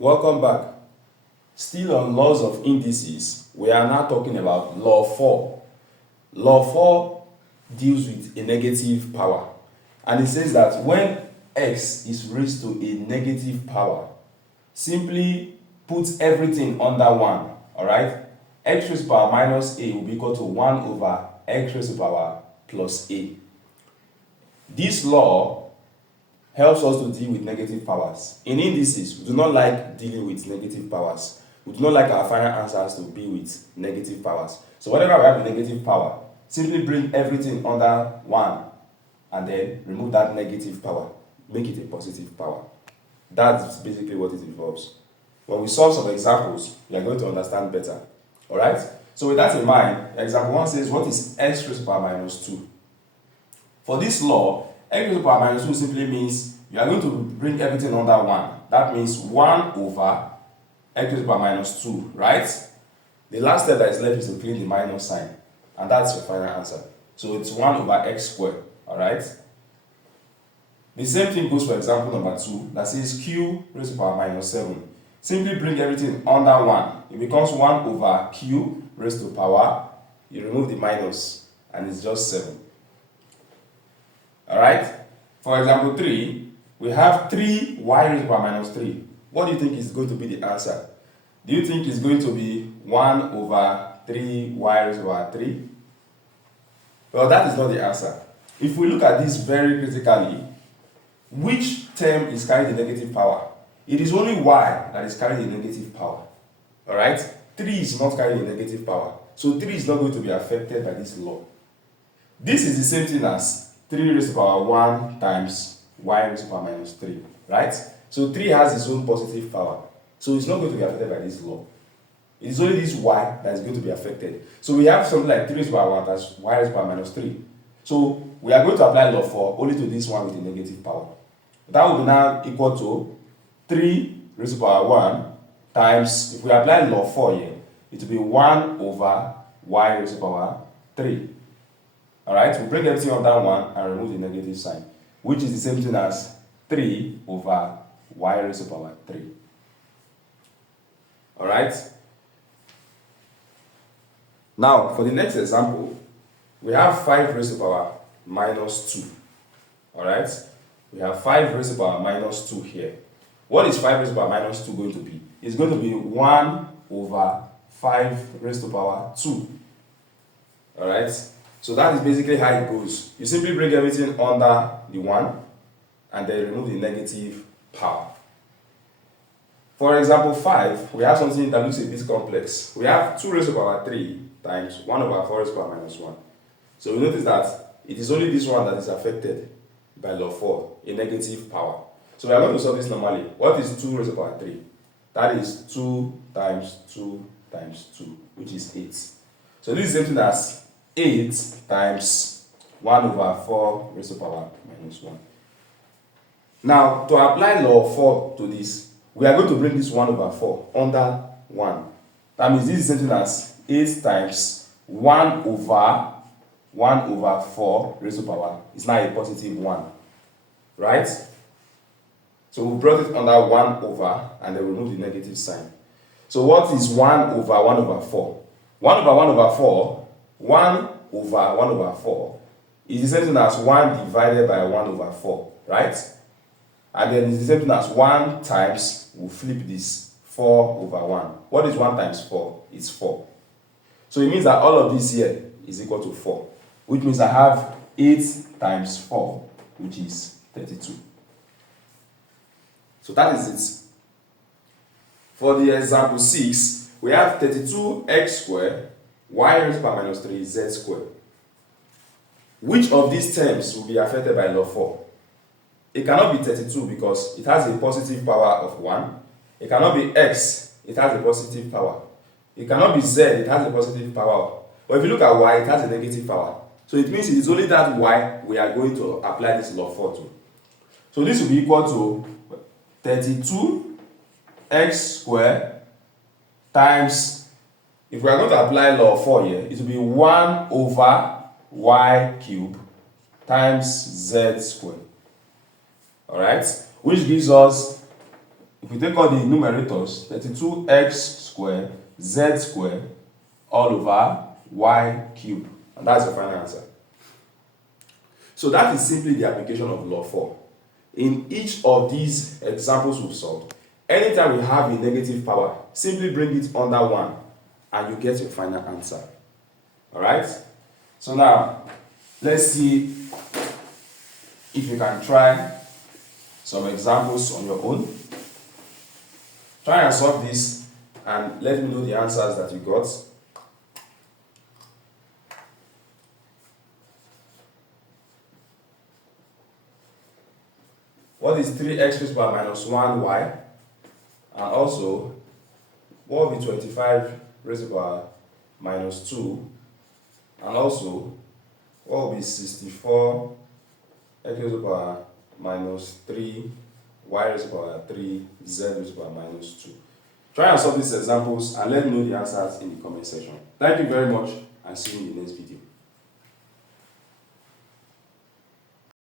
Welcome back. Still on laws of indices, we are now talking about law 4. Law 4 deals with a negative power, and it says that when x is raised to a negative power, simply put everything under 1, alright? X raised to the power minus a will be equal to 1 over x raised to the power plus a. This law helps us to deal with negative powers. In indices, we do not like dealing with negative powers. We do not like our final answers to be with negative powers. So whenever we have a negative power, simply bring everything under 1 and then remove that negative power. Make it a positive power. That's basically what it involves. When we solve some examples, you are going to understand better. Alright? So with that in mind, example 1 says, what is x raised to the power minus 2? For this law, x raised to the power minus 2 simply means you are going to bring everything under 1. That means 1 over x raised to the power minus 2, right? The last step that is left is to clean the minus sign, and that's your final answer. So it's 1 over x squared, alright? The same thing goes for example number 2 that says q raised to the power minus 7. Simply bring everything under 1. It becomes 1 over q raised to the power. You remove the minus, and it's just 7. Alright? For example 3, we have 3y raised to the power minus 3. What do you think is going to be the answer? Do you think it's going to be 1 over 3y raised to the power 3? Well, that is not the answer. If we look at this very critically, which term is carrying the negative power? It is only y that is carrying the negative power. Alright? 3 is not carrying the negative power. So 3 is not going to be affected by this law. This is the same thing as 3 raised to the power 1 times y raised to the power minus 3. Right? So 3 has its own positive power. So it's not going to be affected by this law. It is only this y that is going to be affected. So we have something like 3 raised to the power 1 times y raised to the power minus 3. So we are going to apply law 4 only to this one with a negative power. That will be now equal to 3 raised to the power 1 times, if we apply law 4 here, it will be 1 over y raised to the power 3. Alright, we bring everything under 1 and remove the negative sign, which is the same thing as 3 over y raised to the power 3. Alright? Now, for the next example, we have 5 raised to the power minus 2. Alright? We have 5 raised to the power minus 2 here. What is 5 raised to the power minus 2 going to be? It's going to be 1 over 5 raised to the power 2. Alright? So that is basically how it goes. You simply bring everything under the 1 and then remove the negative power. For example 5, we have something that looks a bit complex. We have 2 raised to the power 3 times 1 over 4 raised to the power minus 1. So we notice that it is only this one that is affected by law 4, a negative power. So we are going to solve this normally. What is 2 raised to the power 3? That is 2 times 2 times 2, which is 8. So this is the same thing as 8 times 1 over 4 raised to the power minus 1. Now, to apply law 4 to this, we are going to bring this 1 over 4 under 1. That means this is the same thing as 8 times 1 over 4 raised to the power is now a positive 1. Right? So we brought it under 1 over and then remove the negative sign. So what is 1 over 1 over 4? 1 over 1 over 4, 1 over 1 over 4 is the same thing as 1 divided by 1 over 4, right? And then it's the same thing as 1 times, we'll flip this, 4 over 1. What is 1 times 4? It's 4. So it means that all of this here is equal to 4, which means I have 8 times 4, which is 32. So that is it. For the example 6, we have 32x squared, y raised to the power minus 3, z squared. Which of these terms will be affected by law 4? It cannot be 32 because it has a positive power of 1. It cannot be x, it has a positive power. It cannot be z, it has a positive power. But if you look at y, it has a negative power. So it means it is only that y we are going to apply this law 4 to. So this will be equal to 32x squared times, if we are going to apply law 4 here, it will be 1 over y cubed times z squared. Alright? Which gives us If we take all the numerators, 32x squared z squared all over y cubed. And that's the final answer. So that is simply the application of law 4. In each of these examples we've solved, anytime we have a negative power, simply bring it under 1 and you get your final answer. Alright? So now, let's see if you can try some examples on your own. Try and solve this and let me know the answers that you got. What is 3x raised to the power minus 1y? And also, what will be 25 raised to the power minus 2? And also, what will be 64 x raised to the power minus 3, y raised to the power 3, z raised to the power minus 2. Try and solve these examples and let me know the answers in the comment section. Thank you very much and see you in the next video.